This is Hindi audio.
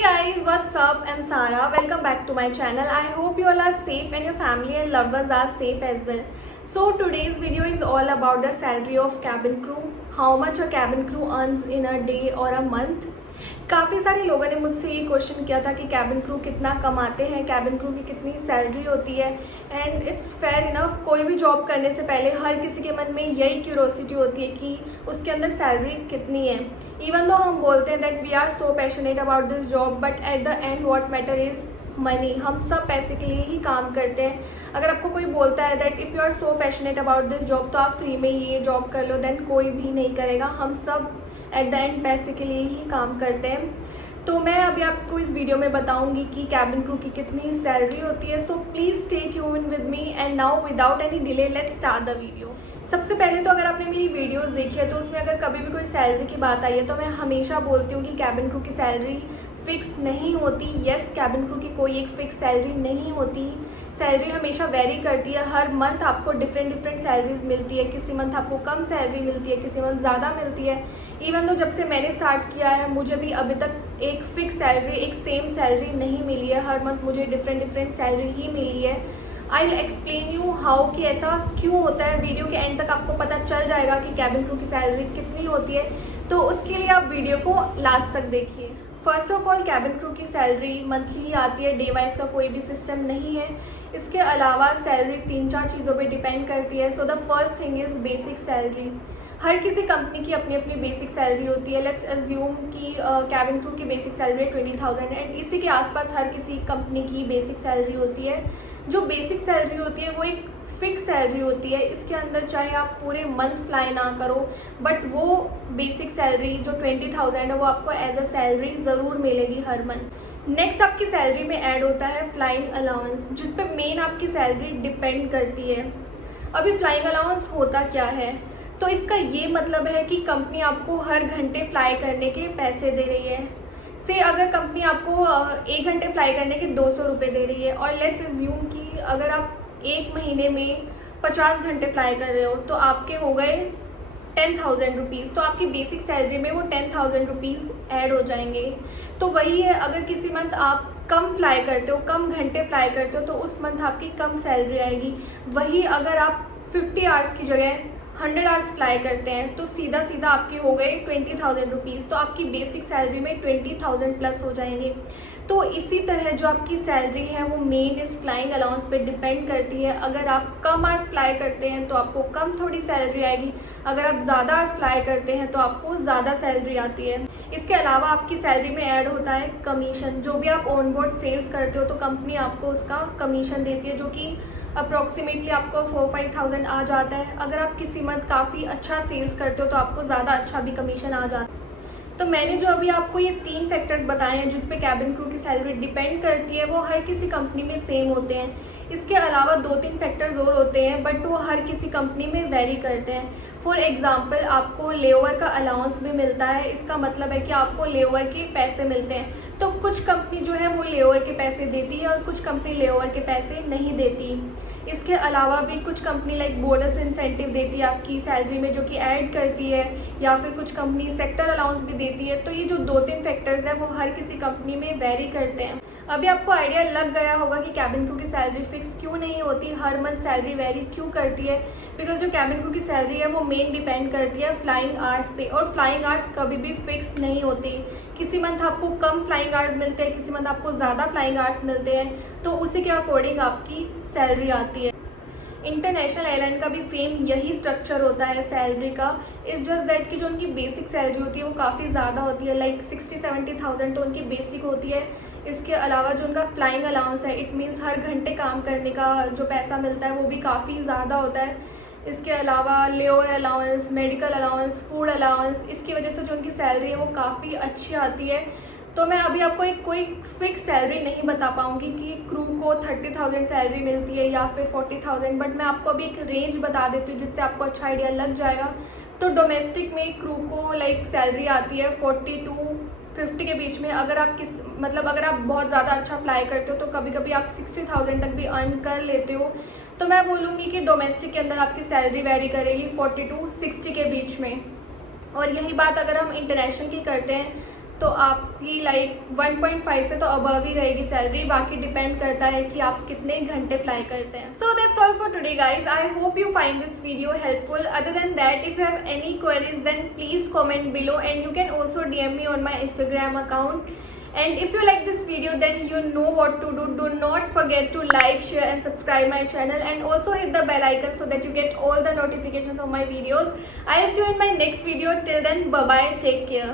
Hey guys, what's up? I'm Sarah. Welcome back to my channel. I hope you all are safe and your family and loved ones are safe as well. So today's video is all about the salary of cabin crew. How much a cabin crew earns in a day or a month. काफ़ी सारे लोगों ने मुझसे ये क्वेश्चन किया था कि कैबिन क्रू कितना कमाते हैं, कैबिन क्रू की कितनी सैलरी होती है। एंड इट्स फेयर इनफ, कोई भी जॉब करने से पहले हर किसी के मन में यही क्यूरोसिटी होती है कि उसके अंदर सैलरी कितनी है। इवन दो हम बोलते हैं that we are so passionate about this job, but at the end what matter is money. हम सब पैसे के लिए ही काम करते हैं। अगर आपको कोई बोलता है that if you are so passionate about this job तो आप फ्री में ये जॉब कर लो, देन कोई भी नहीं करेगा। हम सब एट द एंड पैसे के लिए ही काम करते हैं। तो मैं अभी आपको इस वीडियो में बताऊंगी कि कैबिन क्रू की कितनी सैलरी होती है। So please stay tuned with me and now without any delay let's start the video. सबसे पहले तो अगर आपने मेरी वीडियोस देखी है तो उसमें अगर कभी भी कोई सैलरी की बात आई है तो मैं हमेशा बोलती हूँ कि कैबिन क्रू की सैलरी फिक्स नहीं होती। येस, कैबिन क्रू की कोई एक फिक्स सैलरी नहीं होती। सैलरी हमेशा वेरी करती है। हर मंथ आपको डिफरेंट सैलरीज मिलती है। किसी मंथ आपको कम सैलरी मिलती है, किसी मंथ ज़्यादा मिलती है। इवन तो जब से मैंने स्टार्ट किया है मुझे भी अभी तक एक फिक्स सैलरी, एक सेम सैलरी नहीं मिली है। हर मंथ मुझे डिफरेंट सैलरी ही मिली है। I will explain you how कि ऐसा क्यों होता है। वीडियो के एंड तक आपको पता चल जाएगा कि कैबिन क्रू की सैलरी कितनी होती है, तो उसके लिए आप वीडियो को लास्ट तक देखिए। First of all, cabin crew की सैलरी मंथली ही आती है, डे वाइज का कोई भी सिस्टम नहीं है। इसके अलावा सैलरी 3-4 चीज़ों पे डिपेंड करती है। So the first thing is basic salary. हर किसी कंपनी की अपनी अपनी बेसिक सैलरी होती है। लेट्स अज्यूम कि कैबिन क्रू की बेसिक सैलरी है 20,000 एंड इसी के आसपास हर किसी कंपनी की बेसिक सैलरी होती है। जो बेसिक सैलरी होती है वो एक फिक्स सैलरी होती है। इसके अंदर चाहे आप पूरे मंथ फ्लाई ना करो, बट वो बेसिक सैलरी जो 20,000 है वो आपको एज अ सैलरी ज़रूर मिलेगी हर मंथ। नेक्स्ट आपकी सैलरी में ऐड होता है फ्लाइंग अलाउंस, जिस पे मेन आपकी सैलरी डिपेंड करती है। अभी फ्लाइंग अलाउंस होता क्या है, तो इसका ये मतलब है कि कंपनी आपको हर घंटे फ्लाई करने के पैसे दे रही है। से अगर कंपनी आपको 1 घंटे फ्लाई करने के 200 रुपये दे रही है, और लेट्स अज्यूम कि अगर आप 1 महीने में 50 घंटे फ्लाई कर रहे हो तो आपके हो गए 10,000 रुपीज़। तो आपकी बेसिक सैलरी में वो 10,000 रुपीज़ ऐड हो जाएंगे। तो वही है, अगर किसी मंथ आप कम फ्लाई करते हो, कम घंटे फ्लाई करते हो, तो उस मंथ आपकी कम सैलरी आएगी। वही अगर आप 50 आवर्स की जगह 100 आवर्स फ्लाई करते हैं तो सीधा सीधा आपके हो गए 20,000 रुपीज़। तो आपकी बेसिक सैलरी में 20,000 प्लस हो जाएंगे। तो इसी तरह जो आपकी सैलरी है वो मेन इस फ्लाइंग अलाउंस पे डिपेंड करती है। अगर आप कम आवर्स फ्लाई करते हैं तो आपको कम थोड़ी सैलरी आएगी, अगर आप ज़्यादा आवर्स फ्लाई करते हैं तो आपको ज़्यादा सैलरी आती है। इसके अलावा आपकी सैलरी में ऐड होता है कमीशन। जो भी आप ऑन बोर्ड सेल्स करते हो तो कंपनी आपको उसका कमीशन देती है, जो कि अप्रॉक्सीमेटली आपको 4-5,000 आ जाता है। अगर आप किसी मंथ काफ़ी अच्छा सेल्स करते हो तो आपको ज़्यादा अच्छा भी कमीशन आ जाता है। तो मैंने जो अभी आपको ये 3 फैक्टर्स बताए हैं जिस पे कैबिन क्रू की सैलरी डिपेंड करती है, वो हर किसी कंपनी में सेम होते हैं। इसके अलावा 2-3 फैक्टर्स और होते हैं, बट वो हर किसी कंपनी में वेरी करते हैं। फॉर एग्जांपल, आपको लेओवर का अलाउंस भी मिलता है। इसका मतलब है कि आपको लेओवर के पैसे मिलते हैं। तो कुछ कंपनी जो है वो लेओवर के पैसे देती है और कुछ कंपनी लेओवर के पैसे नहीं देती। इसके अलावा भी कुछ कंपनी लाइक बोनस इंसेंटिव देती है आपकी सैलरी में, जो कि ऐड करती है, या फिर कुछ कंपनी सेक्टर अलाउंस भी देती है। तो ये जो 2-3 फैक्टर्स हैं वो हर किसी कंपनी में वेरी करते हैं। अभी आपको आइडिया लग गया होगा कि कैबिन क्रू की सैलरी फिक्स क्यों नहीं होती, हर मंथ सैलरी वेरी क्यों करती है। बिकॉज जो कैबिन क्रू की सैलरी है वो मेन डिपेंड करती है फ्लाइंग आवर्स पे, और फ्लाइंग आवर्स कभी भी फिक्स नहीं होती। किसी मंथ आपको कम फ्लाइंग आवर्स मिलते हैं, किसी मंथ आपको ज़्यादा फ्लाइंग आवर्स मिलते हैं, तो उसी के अकॉर्डिंग आपकी सैलरी आती है। इंटरनेशनल एयरलाइन का भी सेम यही स्ट्रक्चर होता है सैलरी का। इस जस्ट दैट कि जो उनकी बेसिक सैलरी होती है वो काफ़ी ज़्यादा होती है, लाइक 60-70,000 तो उनकी बेसिक होती है। इसके अलावा जो उनका फ्लाइंग अलाउंस है, इट मीन्स हर घंटे काम करने का जो पैसा मिलता है वो भी काफ़ी ज़्यादा होता है। इसके अलावा layover allowance, medical allowance, food allowance, इसकी वजह से जो उनकी सैलरी है वो काफ़ी अच्छी आती है। तो मैं अभी आपको एक कोई फिक्स सैलरी नहीं बता पाऊँगी कि क्रू को 30,000 सैलरी मिलती है या फिर 40,000, बट मैं आपको अभी एक रेंज बता देती हूँ जिससे आपको अच्छा आइडिया लग जाएगा। तो डोमेस्टिक में क्रू को लाइक सैलरी आती है 40 to 50 के बीच में। अगर आप अगर आप बहुत ज़्यादा अच्छा फ्लाई करते हो तो कभी कभी आप 60,000 तक भी अर्न कर लेते हो। तो मैं बोलूँगी कि डोमेस्टिक के अंदर आपकी सैलरी वेरी करेगी 40 to 60 के बीच में। और यही बात अगर हम इंटरनेशनल की करते हैं तो आपकी लाइक 1.5 से तो अबव ही रहेगी सैलरी, बाकी डिपेंड करता है कि आप कितने घंटे फ्लाई करते हैं. So that's all for today guys. I hope you find this video helpful. Other than that, if you have any queries then please comment below and you can also DM me on my Instagram account. And if you like this video, then you know what to do. Do not forget to like, share and subscribe my channel, and also hit the bell icon so that you get all the notifications of my videos. I'll see you in my next video. Till then, bye bye, take care.